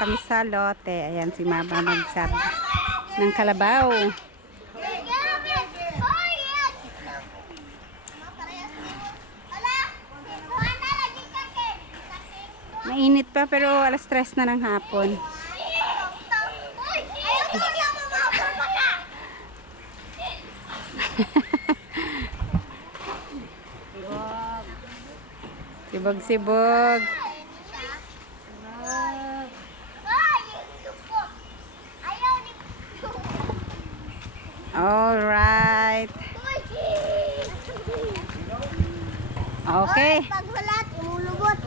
kami sa lote. Ayan si Mama mag-shot ng kalabaw. Mainit pa pero alas 3 na ng hapon. Sibog-sibog. All right. Okay. Paghulat, imulubot.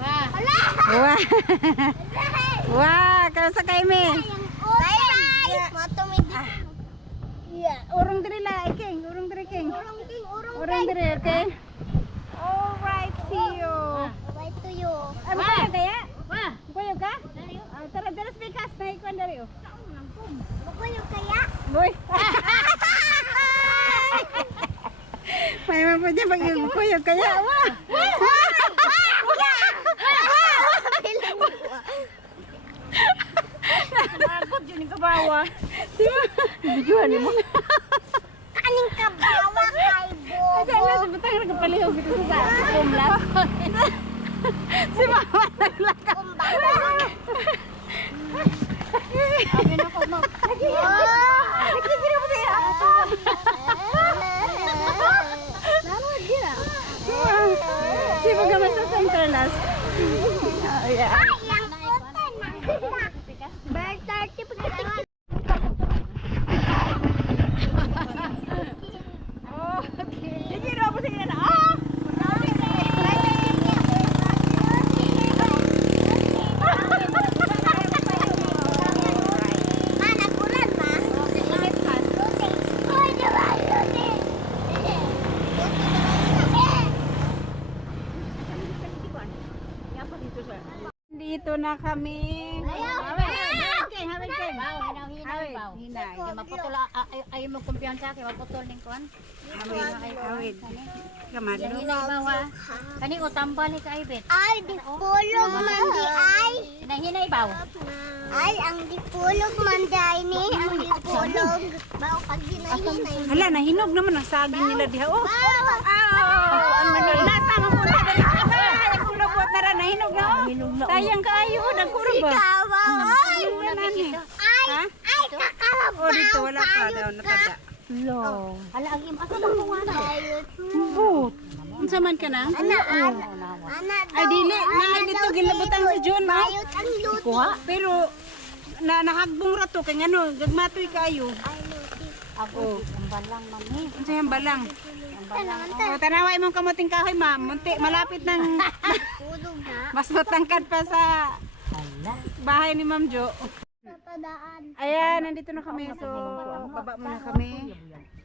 Wah. Wah, kamu sa kay me. Bye-bye. Matumidi. Iya, urang diri la, King. Urang diri, King. Urang diri, okay? All right, see you. Bye to you. Ano ka kaya? Wah, kuyo ka? Tara, dala speakers na ikuan dari. Makuyo kaya? Boy. May man po dyan pag-kuyo kaya. Wah. Nagod yun yung kabawa. Bijuan mo. Kaning kabawa kay Bobo. Sana sa batang nagpalihog dito sa kumlas. Si Mama naglaka. Abi na ko mo. Nagkikira mo siya. Nanood din ah. Si Magamas sa Centralas. Yeah. Ay, yang putan na. Birth certificate. Sige, mo siya na. Ah! Dito na kami. Hinay. Maputol ay mo kumpiyansa kay maputol ning kon. Awid. Kamado. Hinay bawa. Kani utambal ni kay bet. Ay, di pulog man di ay. Hinay baw. Ay, ang di pulog man di ay ni. Ang di pulog. Bao pag ginahinay. Hala, nahinog naman ang saging nila diha. Oh. Nasa mo punta dali. Kung nabot na rin, nahinog na. Oh. Sayang kaayo. Nagkuro ba? Ay, Ha? ay, kakalabaw. Oh, dito wala pa daw natada. Lo. Ala ang im asa lang kuha na. Boot. Unsa man ka na? Anak Ay dili, na dito gilabutang si June, no? bayot ang luto. Kuha. Pero nahagbong rato kay ngano, gagmatoy kayo. Ay, luti. Ako ang balang mami. Unsa yang balang? Ang balang. Oh, tanaway mong kamuting kahoy, ma'am. Munti, malapit ng Pulog na. mas matangkad pa sa Hala. bahay ni Ma'am Jo. Tatadaan. Ayan, nandito na kami. So, baba muna kami.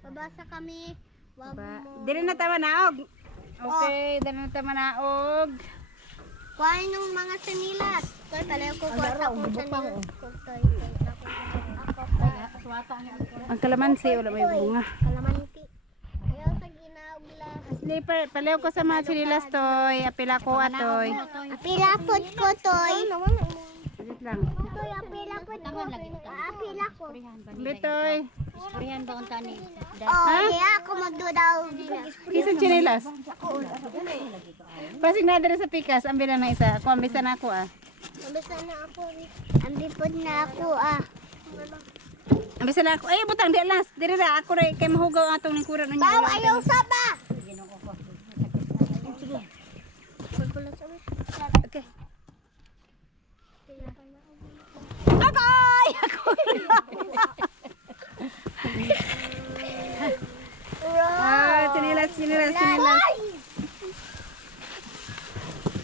Babasa kami. Wag Ba, mo. dili na tama naog. Okay, dili na tama naog. Kuhain ng mga sinilas. Kaya talaga ko kuha sa kong sinilas. Suwata niya. Ang kalamansi, wala may bunga. Kalamanti. Ayaw sa ginaugla. Sleeper, palaw ko sa mga sinilas toy. Apila ko atoy. Apilapot ko, Toy. Saglit lang. Toy, apilapot ko. Apilako. Bitoy. Purihan ba unta ni? Oh, yeah, ako magdudaw. Isang sinilas. Pasig na dere sa pikas, ambil na isa. Ako ambisa na ako ah. Mabasa na ako. Ambipod na ako, ah. Ambisa na ako. Ay, butang di alas. Dire ra ako ray kay mahugaw ang atong lingkuran ninyo. Baw, ayaw sa ba? Okay. Akoy! Ako. Sinilas, sinilas, sinilas.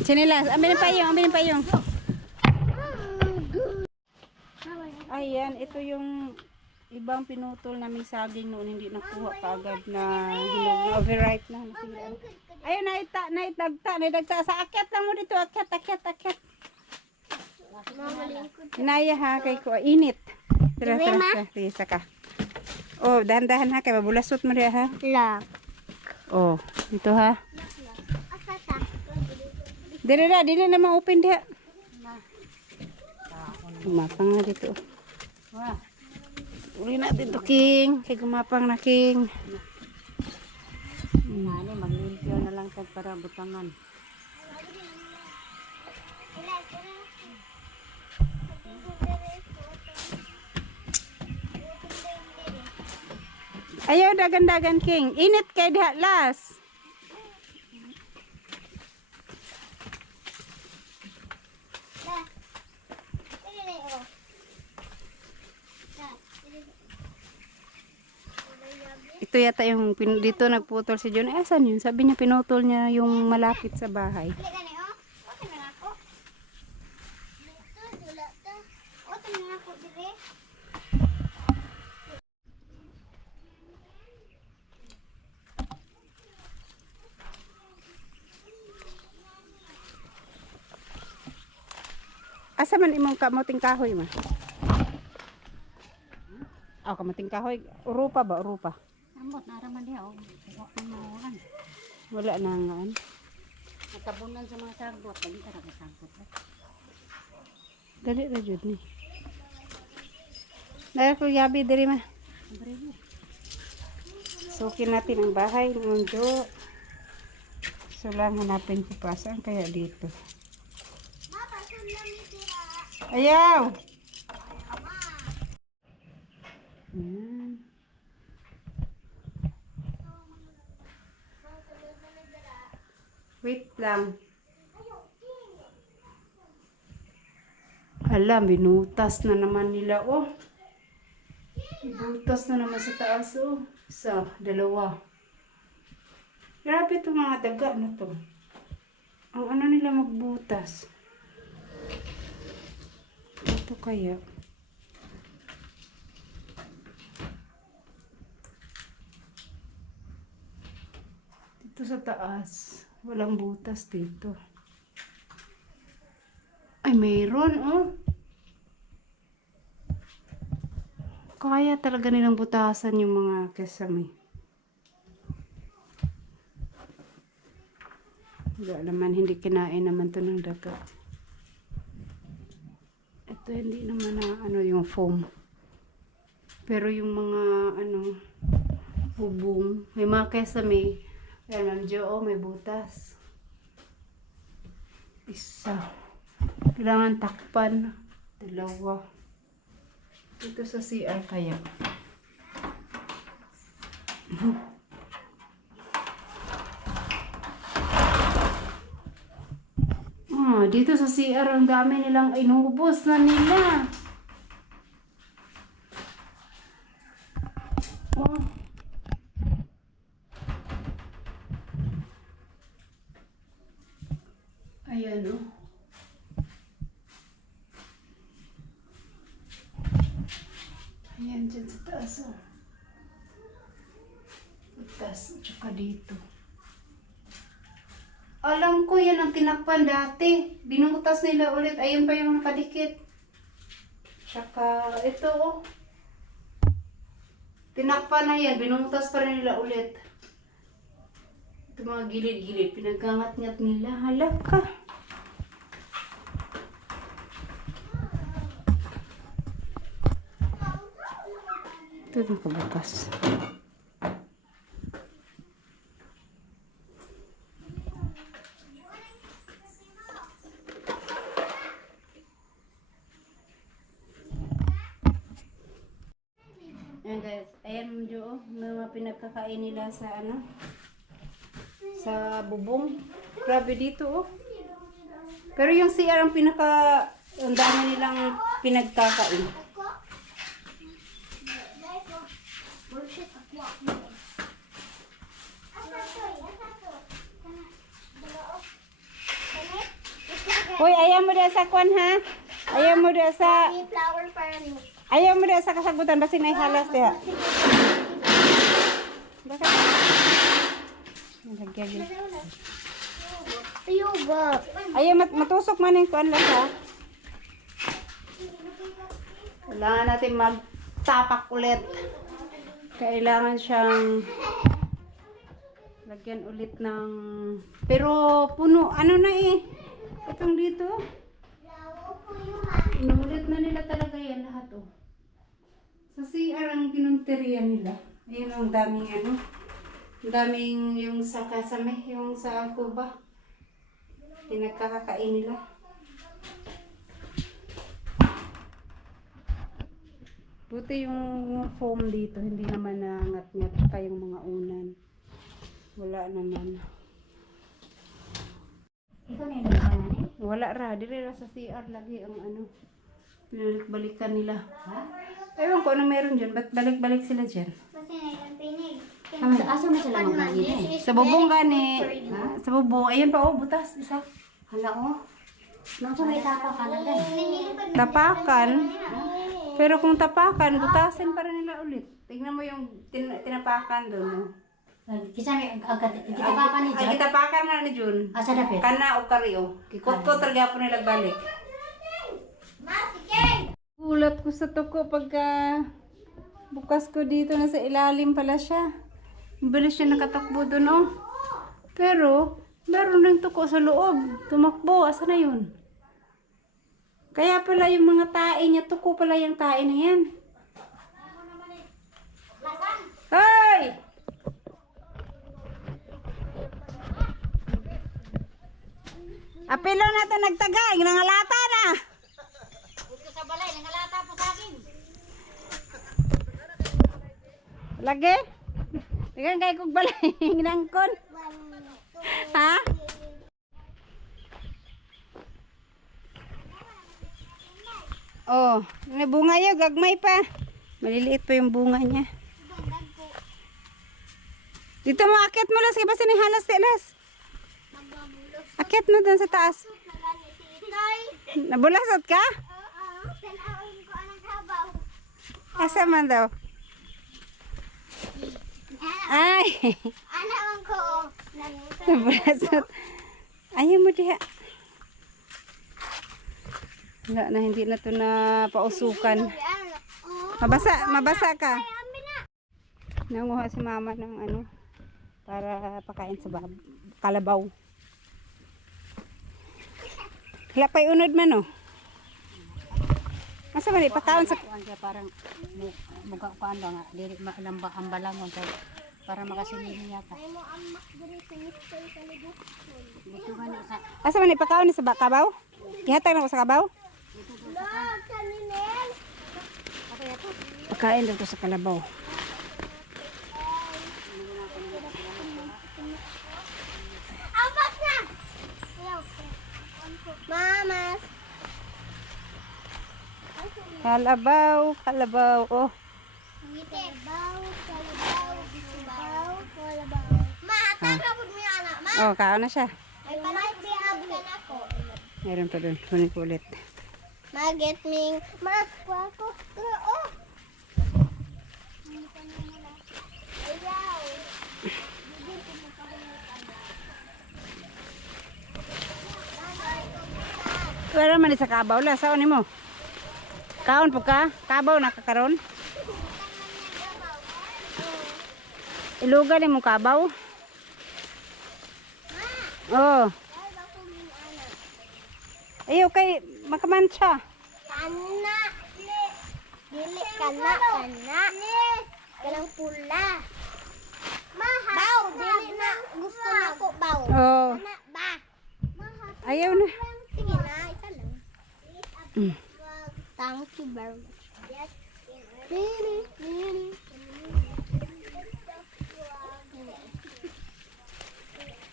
Sinilas, ambilin pa yung. Ayan, ito yung ibang pinutol naming saging noon, hindi nakuha kaagad na hinog na overripe na. Ayun, naitagta. Sa akyat lang mo dito, akyat. Inaya ha, kay ko, init. Tara, isa ka. Oh, dahan-dahan ha, kay mabulasot mo rin ha. Lock. Oh, ito ha. Asata. Dili na ma-open diha. Gumapang na dito. Wah, Uli natin to, King. Kay gumapang na, King. nani maglimpyo na lang tag para butangan. Ayaw, dagan-dagan, King. Init kay diha las. Ito yata yung dito nagputol si John. Eh, saan yun? Sabi niya pinutol niya yung malapit sa bahay. Asa man imong kamuting kahoy ma? Aw, kamuting kahoy. Urupa ba? Urupa. Ambot na raman diha oh. Wa man mawan. Wala na nga. Natabunan sa mga sagbot, dali ka ra sagbot. Dali na jud ni. Dahil ko yabi diri ma. Sukin natin ang bahay ng Jo. So lang hanapin ko pa saan kaya dito. Ayaw! Ayan. Wait lang. Hala, binutas na naman nila, oh. Binutas na naman sa taas, oh. Isa, dalawa. Grabe itong mga daga na to. Ang ano nila magbutas. Ito kaya. Dito sa taas. Walang butas dito. Ay, mayroon, oh. Kaya talaga nilang butasan yung mga kesame. Wala naman, hindi kinain naman to ng daga. Ito hindi naman na ano yung foam. Pero yung mga ano bubong, may mga kesame. Ayan, Ma'am Jo, oh, may butas. Isa. Kailangan takpan. Dalawa. Dito sa CR kaya. Dito sa CR ang dami nilang inubos na nila. Oh. Ayan, oh. Ayan, dyan sa taas, oh. Taas, tsaka dito. Alam ko, yan ang tinakpan dati. Binutas nila ulit. Ayun pa yung nakadikit. Tsaka, ito, oh. Tinakpan na yan. Binutas pa rin nila ulit. Ito mga gilid-gilid. Pinagkangat-ngat nila. Halak ka. Ito nakabukas. Ayan guys, ayan Jo, mga pinagkakain nila sa ano, sa bubong. Grabe dito, oh. Pero yung CR ang ang dami nilang pinagkakain. Hoy, ayaw mo dyan sa kwan, ha? Ayaw mo dyan sa... Flower para me. Ayaw mo dyan sa kasagutan, basi na halas diha. Bakit? Nalagyan yun. Ayuga. Ayaw, matusok man yung kwan lang, ha? Kailangan natin magtapak ulit. Kailangan siyang lagyan ulit ng... Pero puno, ano na eh. Itong dito. Inulit na na nila talaga yan lahat, oh. Sa CR ang pinunteriya nila. Ayun ang daming ano. Ang daming yung sa kasame, yung sa kuba. Pinagkakakain nila. Buti yung foam dito, hindi naman nangat-ngat pa yung mga unan. Wala naman. Ikaw na yung nalaman na eh. Wala ra, dire ra sa CR lagi ang ano. Pinalik-balikan nila. Ha? Ewan ko ano meron dyan, ba't balik-balik sila dyan? Kasi ang pinig. Asa mo sila magkagin eh? Sa bubong gani. Ha? Sa bubong, ayun pa oh, butas, isa. Hala oh. Nang sa may tapa ka na din. Tapakan. Pero kung tapakan, butasin pa rin nila ulit. Tignan mo yung tinapakan doon. Oh. Kisa may agad. Kita pa ni Ay, Jod. kitapakan na ni Jun. Asa dapit? Kana o kariyo. Kikot-kot talaga po nila balik. Gulat ko sa tuko pagka bukas ko dito, nasa ilalim pala siya. Bilis siya nakatakbo doon, oh. Pero, meron rin tuko sa loob. Tumakbo, asa na yun? Kaya pala yung mga tae niya, tuko pala yung tae na yan. Hoy! Apelo na ito nagtagay, nangalata na. Ito sa balay, nangalata po sa akin. Lagi? Tingnan kay kong balay, nangkon. Ha? Oh, may bunga yun, gagmay pa. Maliliit pa yung bunga niya. Dito mo, akit mo las, kaya ba sinihalas tilas? Akit mo dun sa taas. Nabulasot ka? Asa man daw? Ay! Anak ko. Nabulasot. Ayaw mo diha. Wala na, hindi na to na pausukan. Mabasa ka. Nanguha si mama ng ano para pakain sa kalabaw. Lapay unod man, oh. Asa man ipakaon sa Kuan siya parang muga kuan ba nga dili malamba ang balangon para makasilili yata. Dito gani sa asa man ipakaon sa kabaw? Ihatag na ko sa kabaw? Pakain daw to sa kalabaw. Mama. Kalabaw, kalabaw, oh. Kalabaw, kalabaw, kalabaw. Ma, taka po mo yung anak. Ma, Oh, kaon na siya. ay panay bihabol ka na ko. Meron pa doon, kunin ko ulit. Ma, get me. Ma, kuha ko. Oh. Ayaw. Wala man sa kabaw la, saan ni mo? Kaon po ka? Kabaw nakakaroon? Ilugan ni mo kabaw? Oh. Ayaw kay makamansya. Kana. Dili kana, kana. Kanang pula. Baw, dili na. Gusto na ko, baw. Oh. Kana, ba. Ayaw na. Sige na, isa lang. Mm. Thank you very much. Nini, nini.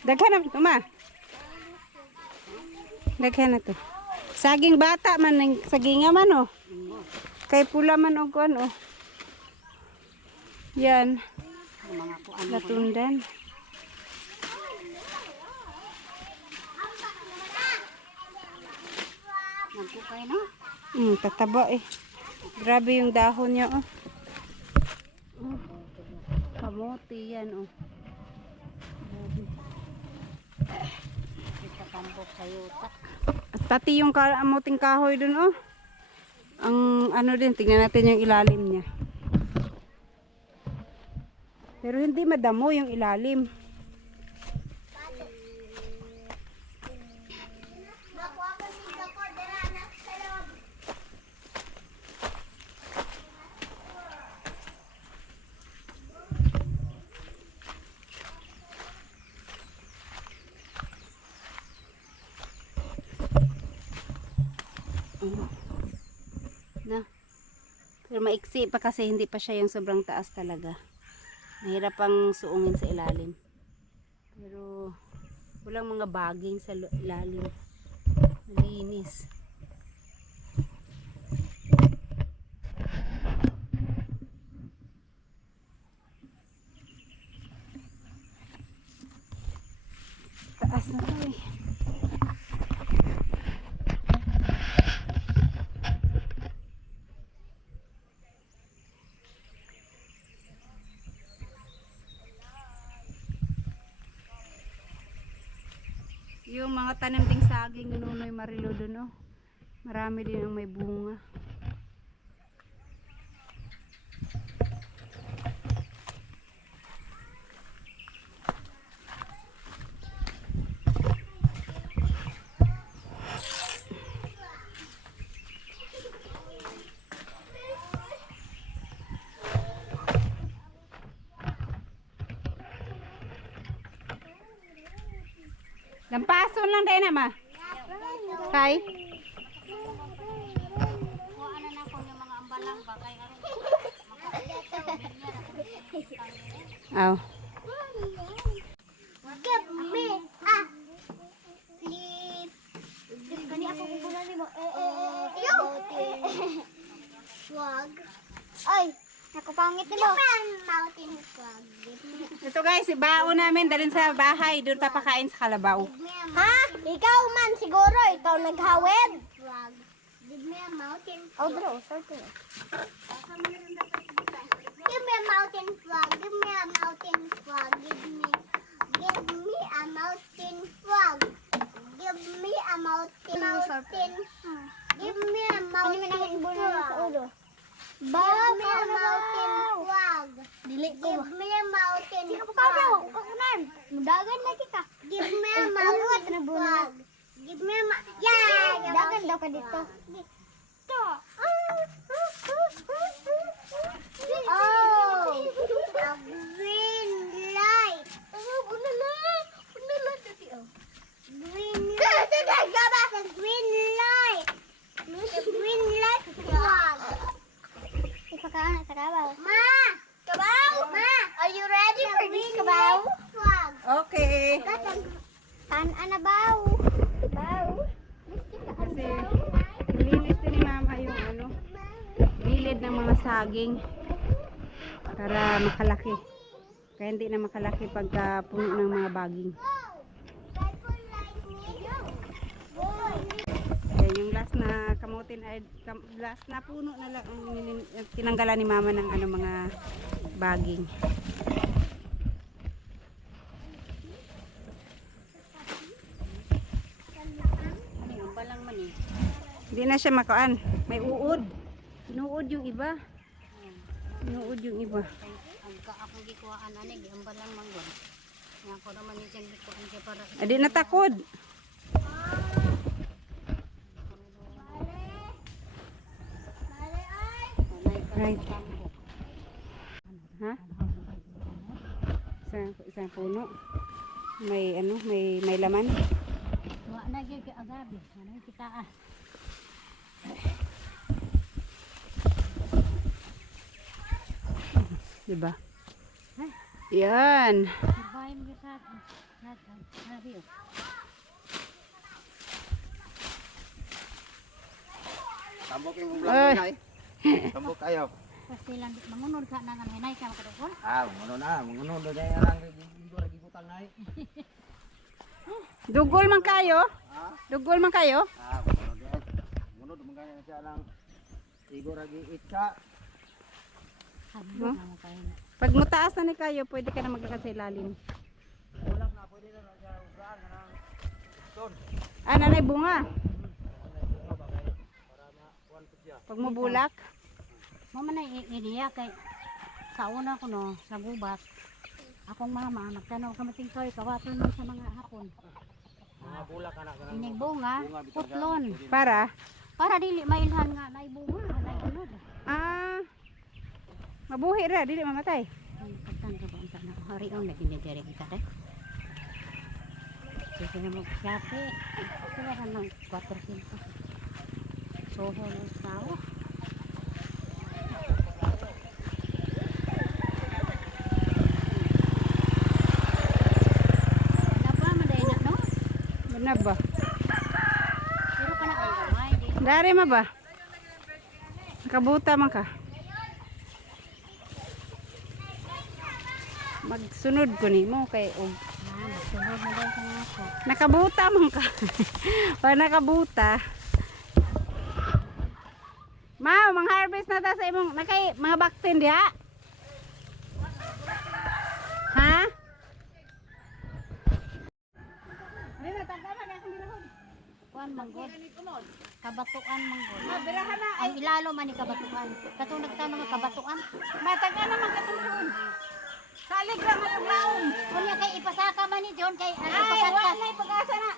Daghan na, tuma. Daghan na to. Saging bata man, saging man, oh. Kay pula man, oh, kuan, oh. Yan. mga kuan. Latundan. Nagkukay no? Tataba eh. Grabe yung dahon niya, oh. Kamote yan, oh. Kita tambok sa yuta. At pati yung kamuting kahoy dun, oh. Ang ano din, tingnan natin yung ilalim niya. Pero hindi madamo yung ilalim. Pero maiksi pa kasi hindi pa siya yung sobrang taas talaga. Mahirap pang suungin sa ilalim. Pero walang mga baging sa ilalim. Malinis. Taas na to eh. Yung mga tanim ding saging ni Nunoy Marilo doon, oh. Marami din ang may bunga. Lampason lang tayo na ma. Kay? Kuha na na ko yung mga ambalang ba kay aron. Aw. Give me please. Kani ako kukunan nimo. Yo. Wag. Ay, nakapangit nimo. Mountain frog. Ito guys, ibao namin dalhin sa bahay, doon papakain sa kalabaw. Ha? Ikaw man siguro, ikaw naghawid. Frog. Give me a mountain frog. Oh, bro, sorry. Give me a mountain frog. Give me a mountain frog. Give me a mountain frog. Give me a mountain. Give me a mountain frog. Give me a mountain frog. Give me a mountain frog. Mudagan lagi ka. Give me a mountain frog. Give me a yeah, dagan daw ka dito. Dito. Oh, a green light. Green light. A green light. A green light frog. Ipakaana sa kabaw. Ma! Kabaw! Ma! Are you ready for this kabaw? Frog. Okay. Ana baw. Baw. Kasi linis din ni mama yung ano, gilid ng mga saging para makalaki. Kaya hindi na makalaki pagka puno ng mga baging. Yan yung last na kamutin ay last na puno na lang ang tinanggalan ni mama ng ano mga baging. Ano yung ambalang man eh. Hindi na siya makuan. May uod. Inuod yung iba. Inuod yung iba. Kay akong gikuhaan ani gi ambalang manggon. Nga ko naman yung siyang gikuhaan siya para Adi natakod. Right. Ha? Isang puno. May ano, may laman. wa na gyud kay agabi. Ano kita ah. Diba? Yan. Survive mo sa sabi oh. Tambok yung Ay. vlog na Tambok kayo. Kasi lang mangunod ka na ng hinay ka kadukon. Manguno na dahil lang gigutang na Dugol man kayo? Ha? Dugol man kayo? Manguno dahil. Manguno dumagay na siya lang. Siguro lagi itka. Hadlo na mo kayo. Pag mataas na ni kayo, pwede ka na maglakad sa ilalim. Ulap na pwede na siya ugaan na ng ton. Ah, nanay bunga. Para makuhan po siya. Pag mabulak. Mama na iniya kay sa una ko no sa gubat. Akong mama nagtanaw kamating toy kawaton mo sa mga hapon. Mga bulak anak ka Inig bunga, putlon. Para? Para dili mailhan nga na bunga, na unod. Ah, mabuhi ra, dili mamatay. Ang pagtanda ba ang tanong hari on na dinidiri kita kay. Sige na mo kape. Sila kan ng 4-5. Soho ng tao. Dari ma ba? Nakabuta man ka. Magsunod ko nimo kay og Sunod na daw sa nga ako. nakabuta man ka. Pag nakabuta. Ma, mang harvest na ta sa imong nakay mga baktin diha. Ha? Ano na tanggalan na kung dinahon. Kuan manggod. Kabatuan manggod. Ma, birahan na ay Ang ilalo man ni kabatuan. Katong nagtanong nga kabatuan. mataga naman katulong. Salig lang ngayong laom. Kunya kay ipasaka man ni John kay ano Ay, wala ipasaka. na pag-asa na.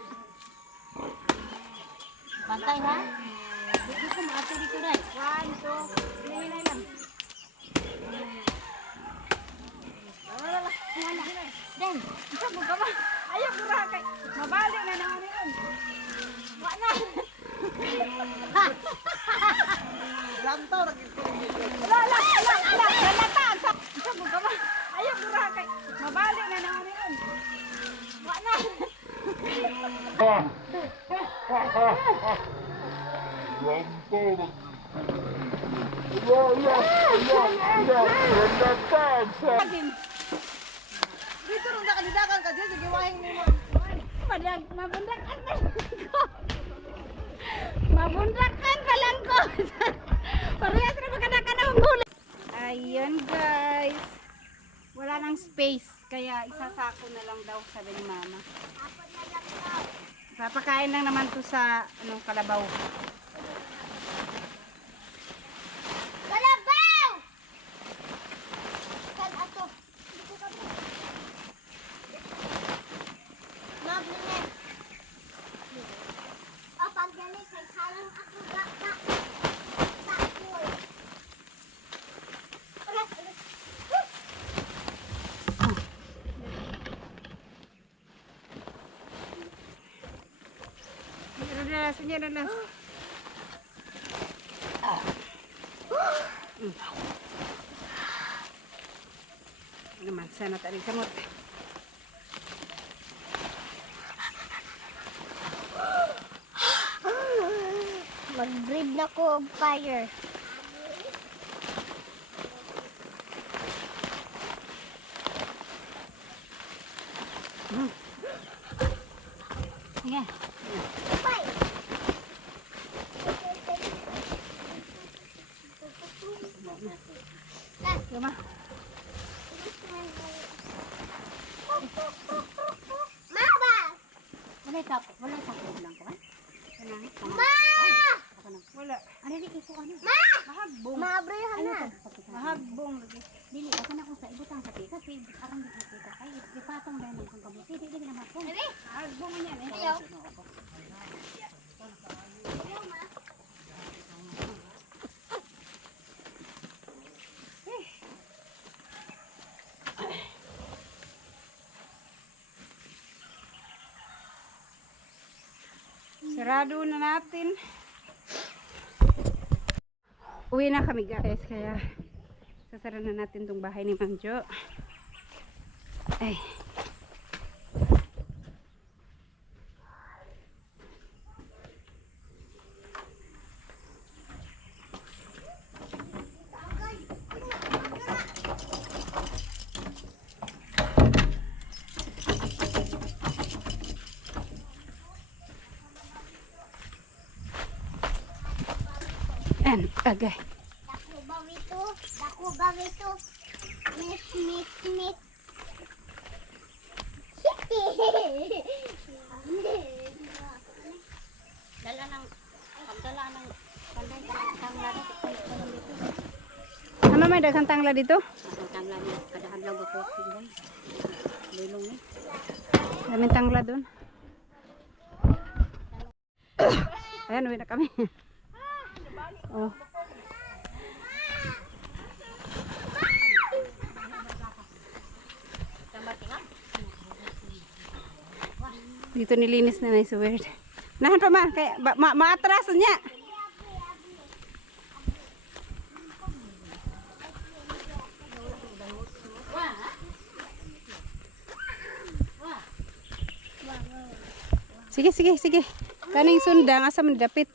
Bantay ha. Dito ko maato dito dai. 1, 2, hinay lang. Wala. Den. Isa mo ka ba? Ayaw bura kay. Mabali na naman yun. Wala. Lalata. Isa mo ka ba? Ayaw bura kay. Mabali na naman yun. Wala. Adin. Dito rin nakalidakan ka dyan. Sige, wahing mo. Mabundakan pa lang ko. Mabundakan pa lang ko. Parehas na magkana-kana ang gulay. Ayun guys. Wala nang space. Kaya isasako na lang daw sabi ni mama. Papakain lang naman to sa kalabaw. Kalabaw! Kan ato. Mablinet. O, pag galit, may sarang ako baka. Sakul. Ulit, ulit. Relax, relax. Naman, sana tayo samot. Mag-breed na ko of fire. Sige. Bye! Luma. Mama! Wala tako lang ko. Kanang. Ma! Wala. Ano di ko ano? Ma! Mahagbong. Mabrihan na. Mahagbong lagi. Dili ako na kung sa ibutang sa pika kay aron di kita kay ipatong lang ng kabuti di naman ko. Mahagbong yan eh. Ayaw. Sarado na natin. Uwi na kami guys, kaya sasara na natin tong bahay ni Manjo. Ay. And agay. Dako bawito. Miss, miss, miss. Dala ng pagdala ng panday tangla dito. Ano may daghang tangla dito? Ang tangla niya kada adlaw ako boy. Lulong ni. Daming tangla doon. Ayan, uwi na kami. Oh. Dito nilinis na nice weird. Nahan pa man, kaya maatras niya. Sige, sige, sige. Kaning sundang asa man dapit.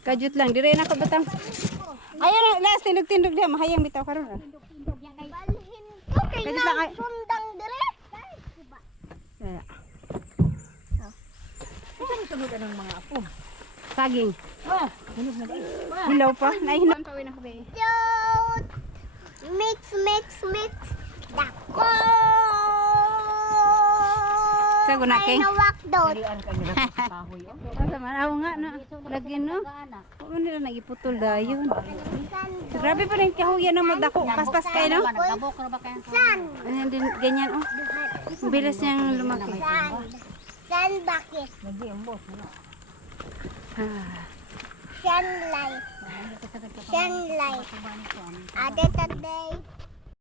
Kajut lang, dire na ko batang. Ayan na, last tindog-tindog diha, mahayang bitaw karon. Balhin ko kay Kajut lang, ay. sundang dire. Ayan. Sunod ng mga apo. Saging. Wah, hinog na dai. Wah. Hilaw pa. Naihinan pa na ko ba. Cute. Mix. Dako. Sa gunake. Ay nawak dot. Dalian ka nila sa kahoy. Oh. Asa man aw nga na. Lagyan no. Oo nila nagiputol dayon. Grabe pa rin kahuyan na madako. Paspas kay no. Nagkabok na ba kayo? San. Ayan din ganyan oh. Ang bilis niyang lumaki. San bakit? Nag-iumbos. Ah. Sunlight. Sunlight. Ade today.